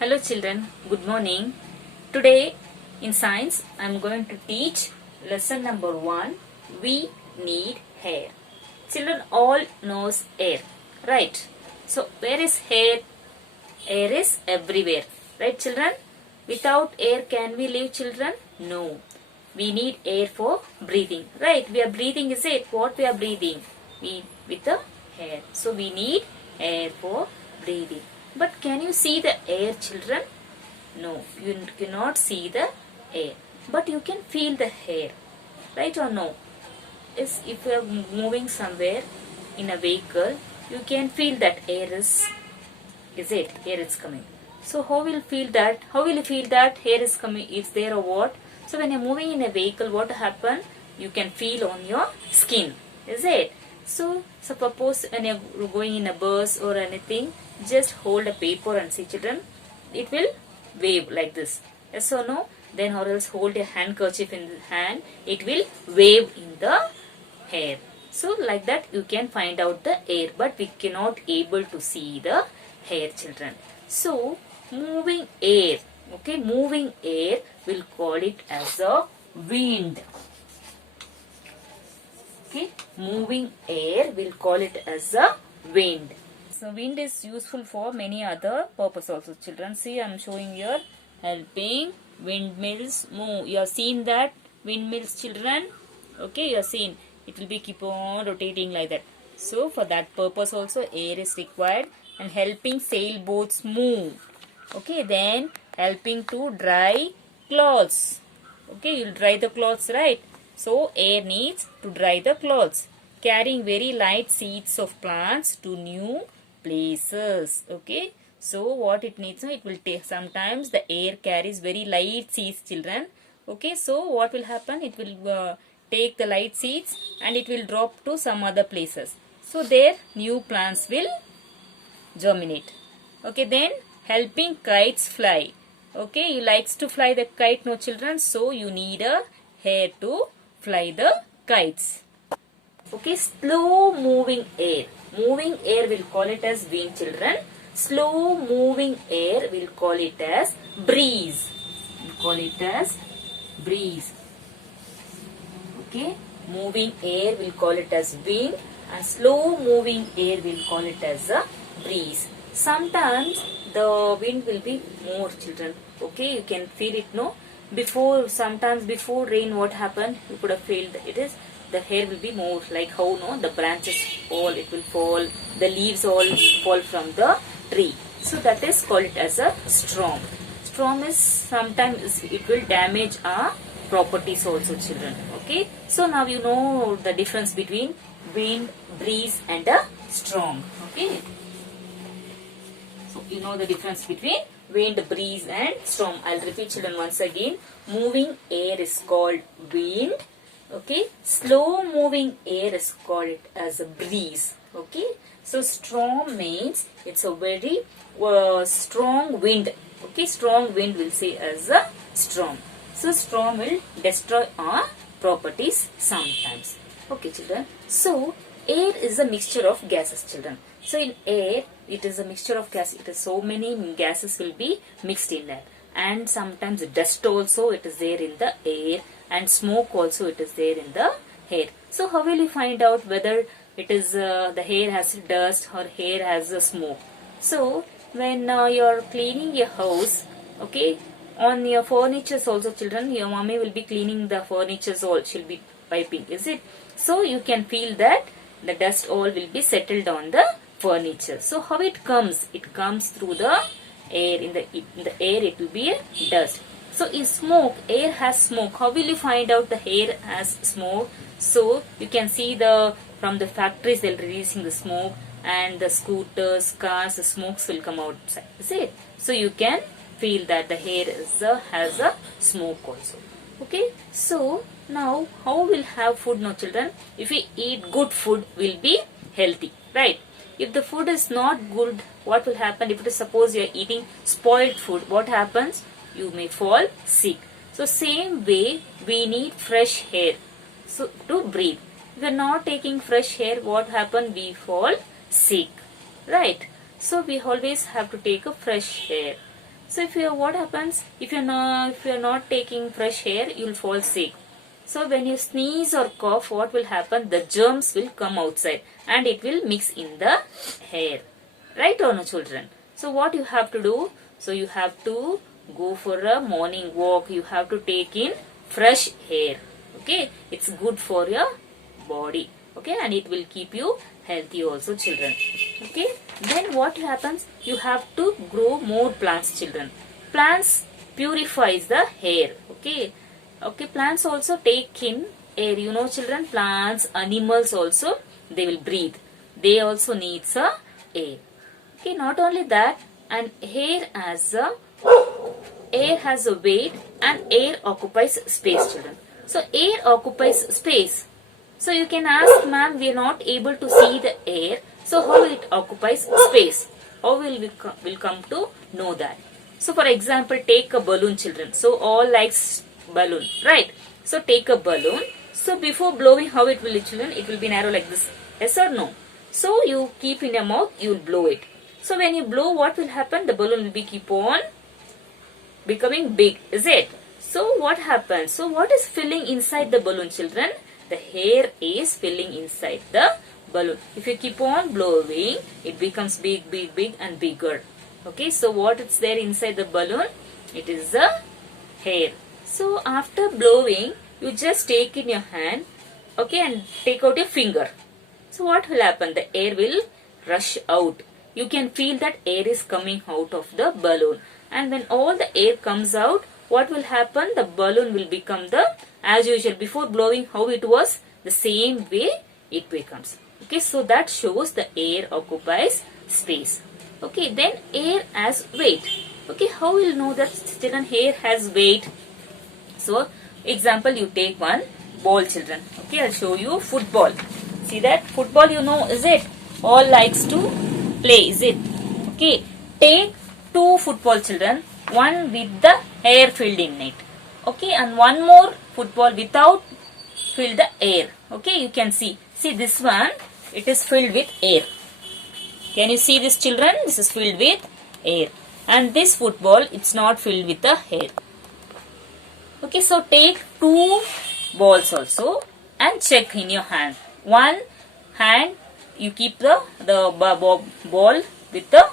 Hello children, good morning. Today in science I am going to teach lesson number 1. We need air. Children all knows air, right? So where is air? Air is everywhere, right children? Without air can we live children? No. We need air for breathing, right? We are breathing, is it? What we are breathing? With the air. So we need air for breathing. But can you see the air children? No, you cannot see the air. But you can feel the air, right or no? Yes, if you are moving somewhere in a vehicle, you can feel that air is it? Air is coming. So how will you feel that? How will you feel that air is coming? Is there or what? So when you're moving in a vehicle, what happen? You can feel on your skin, is it? So suppose when you're going in a bus or anything, just hold a paper and see children, it will wave like this. Yes or no? Then or else hold a handkerchief in the hand, it will wave in the air. So like that you can find out the air, but we cannot able to see the air children. So moving air, okay, moving air, we'll call it as a wind. Okay, moving air, we'll call it as a wind. So wind is useful for many other purposes also children. See, I'm showing here helping windmills move. You have seen that windmills children? Okay, you have seen. It will be keep on rotating like that. So for that purpose also air is required, and helping sailboats move. Okay, then helping to dry clothes. Okay, you'll dry the clothes, right? So air needs to dry the clothes. Carrying very light seeds of plants to new places. Okay, so what it needs, it will take, sometimes the air carries very light seeds children. Okay, so what will happen, it will take the light seeds and it will drop to some other places. So there new plants will germinate. Okay, then helping kites fly. Okay, you likes to fly the kite, no children? So you need a air to fly the kites. Okay, slow moving air. Moving air we'll call it as wind children. Slow moving air we'll call it as breeze. We'll call it as breeze. Okay, moving air we'll call it as wind, and slow moving air we'll call it as a breeze. Sometimes the wind will be more children. Okay, you can feel it, no? Sometimes before rain what happened, you could have felt it is the hair will be more, like how no, the branches all it will fall, the leaves all fall from the tree. So that is called it as a storm. Storm is sometimes it will damage our properties also children. Okay, so now you know the difference between wind, breeze and a storm. Okay, so you know the difference between wind, breeze and storm. I'll repeat children once again. Moving air is called wind. Okay, slow moving air is called as a breeze. Okay, so storm means it's a very strong wind. Okay, strong wind will say as a storm. So storm will destroy our properties sometimes. Okay children, so air is a mixture of gases children. So in air it is a mixture of gas. It is so many gases will be mixed in that, and sometimes dust also it is there in the air, and smoke also it is there in the air. So how will you find out whether it is the air has dust or air has a smoke? So when you are cleaning your house, okay, on your furnitures also children, your mommy will be cleaning the furnitures all, she'll be piping, is it? So you can feel that the dust all will be settled on the furniture. So how it comes? It comes through the air. In the air it will be a dust. So in smoke, air has smoke. How will you find out the air has smoke? So you can see from the factories they're releasing the smoke, and the scooters, cars, the smokes will come outside, is it? So you can feel that the air has a smoke also. Okay, so now how we'll have food now children? If we eat good food, we'll be healthy, right? If the food is not good, what will happen? If it is suppose you are eating spoiled food, what happens? You may fall sick. So same way we need fresh air so to breathe. If we are not taking fresh air, what happen? We fall sick, right? So we always have to take a fresh air. So what happens if you're not taking fresh air, you'll fall sick. So when you sneeze or cough, what will happen? The germs will come outside and it will mix in the air. Right or no, children? So what you have to do? So you have to go for a morning walk. You have to take in fresh air. Okay, it's good for your body. Okay, and it will keep you healthy also, children. Okay, then what happens? You have to grow more plants, children. Plants purifies the air. Okay, plants also take in air. You know, children, plants, animals also, they will breathe. They also need some air. Okay, not only that, and air has a weight and air occupies space, children. So air occupies space. So you can ask, ma'am, we are not able to see the air. So how it occupies space? How will we come to know that? So for example, take a balloon, children. So all likes balloon, right? So take a balloon. So before blowing, how it will be, children? It will be narrow like this. Yes or no? So you keep in your mouth, you will blow it. So when you blow, what will happen? The balloon will be keep on becoming big, is it? So what happens? So what is filling inside the balloon, children? The air is filling inside the balloon. If you keep on blowing, it becomes big, big, big and bigger. Okay, so what is there inside the balloon? It is the air. So after blowing, you just take in your hand, okay, and take out your finger. So what will happen? The air will rush out. You can feel that air is coming out of the balloon. And when all the air comes out, what will happen? The balloon will become as usual, before blowing how it was, the same way it becomes. Okay, so that shows the air occupies space. Okay, then air has weight. Okay, how will you know that children air has weight? So, example, you take one ball, children. Okay, I'll show you football. See that? Football, you know, is it? All likes to play, is it? Okay, take two football, children. One with the air filled in it. Okay, and one more football without filled the air. Okay, you can see. See this one, it is filled with air. Can you see this, children? This is filled with air. And this football, it's not filled with the air. Okay, so take two balls also and check in your hand. One hand, you keep the ball with the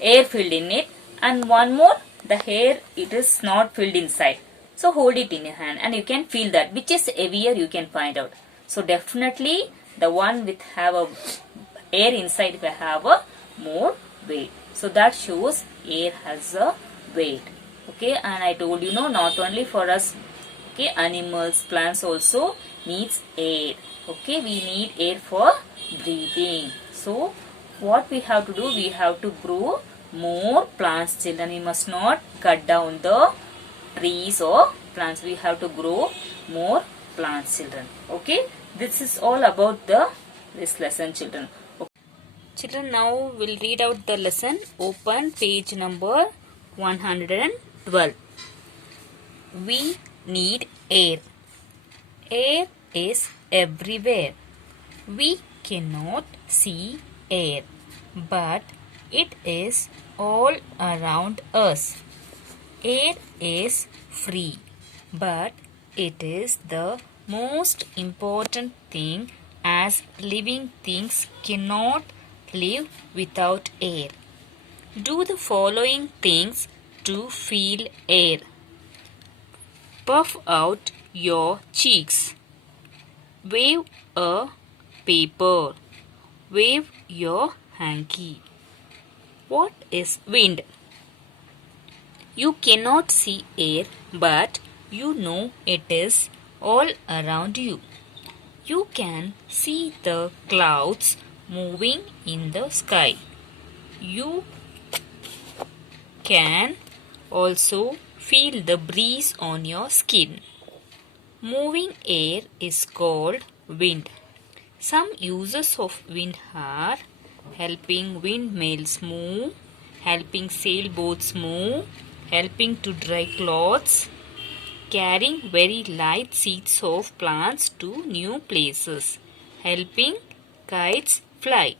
air filled in it. And one more, the air, it is not filled inside. So hold it in your hand and you can feel that. Which is heavier, you can find out. So definitely the one with have a air inside will have a more weight. So that shows air has a weight. Okay, and I told you, no, not only for us, okay, animals, plants also needs air. Okay, we need air for breathing. So what we have to do, we have to grow more plants, children. We must not cut down the trees or plants. We have to grow more plants, children. Okay, this is all about this lesson, children. Okay. Children, now we'll read out the lesson. Open page number 112. We need air. Air is everywhere. We cannot see air, but it is all around us. Air is free, but it is the most important thing, as living things cannot live without air. Do the following things to feel air. Puff out your cheeks. Wave a paper. Wave your hanky. What is wind? You cannot see air, but you know it is all around you. You can see the clouds moving in the sky. You can also feel the breeze on your skin. Moving air is called wind. Some uses of wind are helping windmills move, helping sailboats move, helping to dry clothes, carrying very light seeds of plants to new places, helping kites fly.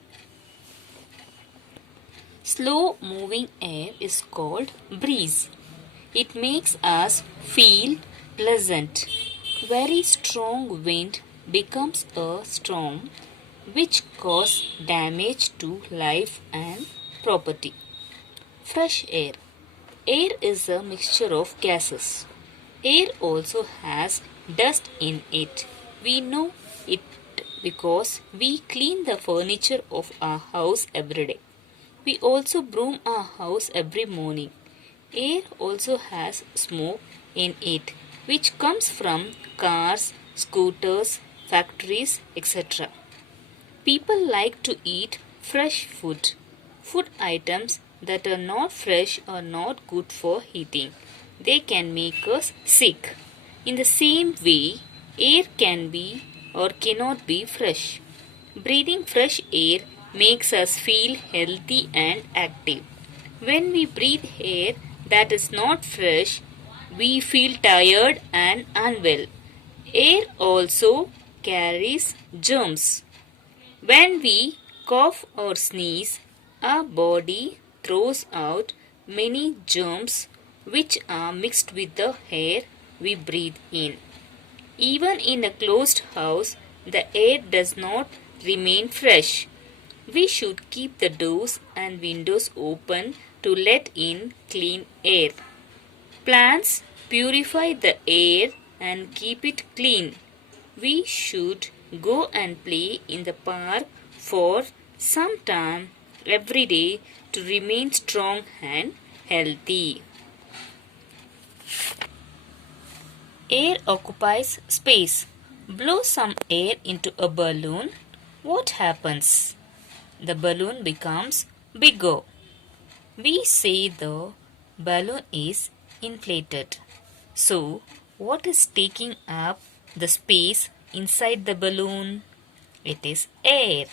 Slow moving air is called breeze. It makes us feel pleasant. Very strong wind becomes a storm which causes damage to life and property. Fresh air. Air is a mixture of gases. Air also has dust in it. We know it because we clean the furniture of our house every day. We also broom our house every morning. Air also has smoke in it, which comes from cars, scooters, factories, etc. People like to eat fresh food. Food items that are not fresh are not good for eating. They can make us sick. In the same way, air can be or cannot be fresh. Breathing fresh air makes us feel healthy and active. When we breathe air that is not fresh, we feel tired and unwell. Air also carries germs. When we cough or sneeze, our body throws out many germs which are mixed with the air we breathe in. Even in a closed house, the air does not remain fresh. We should keep the doors and windows open to let in clean air. Plants purify the air and keep it clean. We should go and play in the park for some time every day to remain strong and healthy. Air occupies space. Blow some air into a balloon. What happens? The balloon becomes bigger. We say the balloon is inflated. So, what is taking up the space inside the balloon? It is air.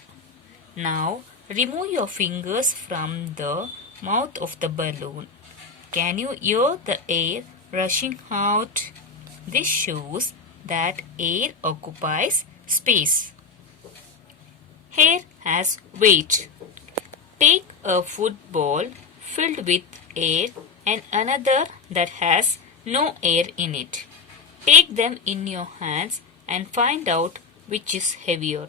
Now, remove your fingers from the mouth of the balloon. Can you hear the air rushing out? This shows that air occupies space. Air has weight. Take a football filled with air and another that has no air in it. Take them in your hands and find out which is heavier.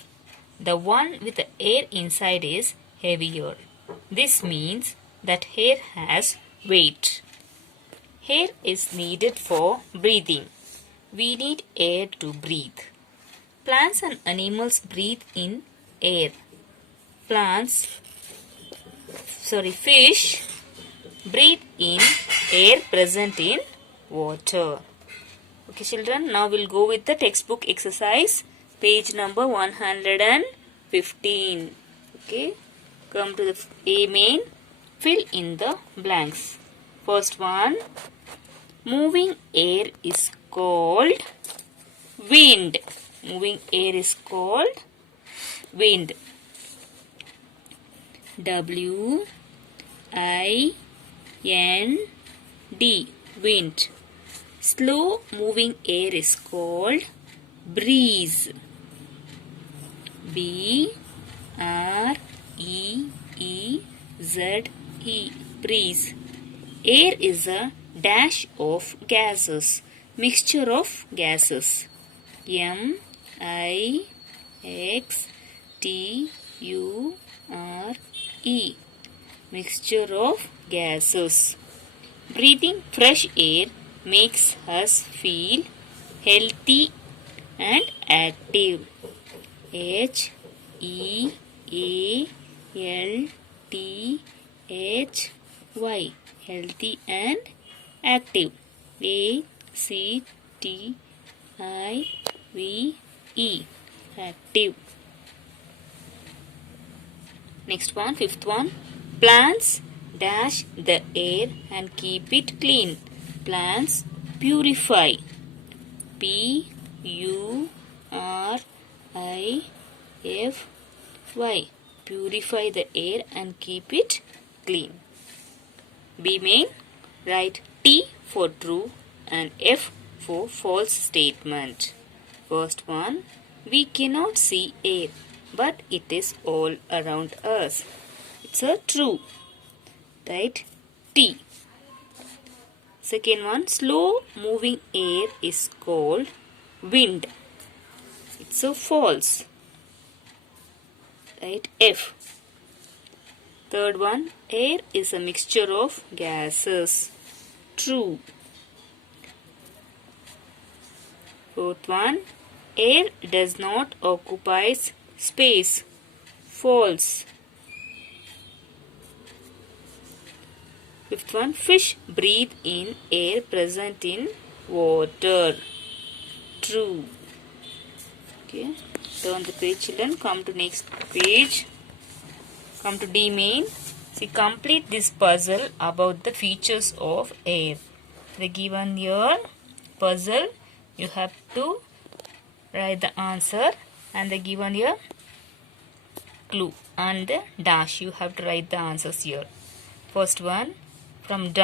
The one with the air inside is heavier. This means that air has weight. Air is needed for breathing. We need air to breathe. Plants and animals breathe in air. Fish breathe in air present in water. Okay, children, now we'll go with the textbook exercise, page number 115. Okay, come to the A main, fill in the blanks. First one, moving air is called wind. Moving air is called wind. W-I-N-D, wind. Slow moving air is called breeze. B-R-E-E-Z-E, breeze. Air is a dash of gases, mixture of gases. M-I-X-T-U-R-E, mixture of gases. Breathing fresh air makes us feel healthy and active. H-E-A-L-T-H-Y, healthy and active. A-C-T-I-V-E, active. Next one, fifth one. Plants dash the air and keep it clean. Plants purify. P-U-R-I-F-Y, purify the air and keep it clean. B main, write T for true and F for false statement. First one, we cannot see air, but it is all around us. It's a true. Right? T. Second one, slow moving air is called wind. It's a false. Right? F. Third one, air is a mixture of gases. True. Fourth one, air does not occupy space. False. Fifth one, fish breathe in air present in water. True. Okay, turn the page, children. Come to next page. Come to D main. See, complete this puzzle about the features of air. The given here puzzle, you have to write the answer, and the given here clue and the dash. You have to write the answers here. First one, from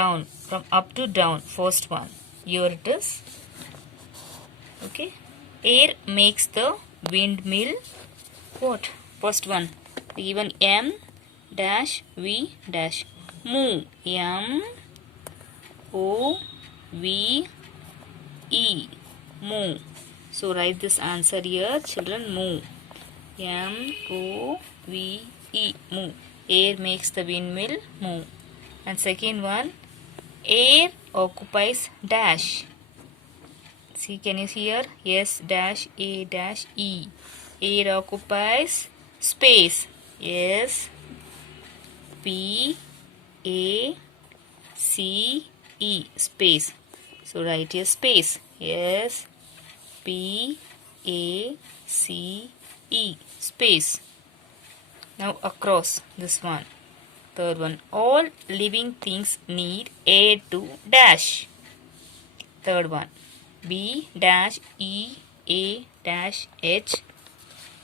up to down. First one, here it is. Okay, air makes the windmill. What? First one, given M dash V dash move. M O V E move. So write this answer here, children. Move. M O V E move. Air makes the windmill move. And second one, air occupies dash. See, can you see here? S dash A dash E. Air occupies space. S P A C E space. So write here space. S P A C E space. Now across this one. Third one, all living things need air to dash. Third one, B dash E A dash H.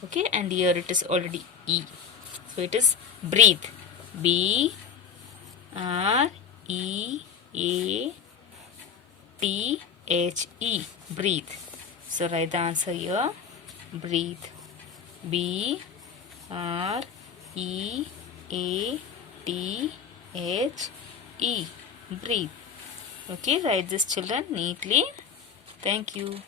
Okay, and here it is already E. So it is breathe. B R E A T H E. Breathe. So write the answer here. Breathe. B R E A T H E. Breathe. Okay, write this, children, neatly. Thank you.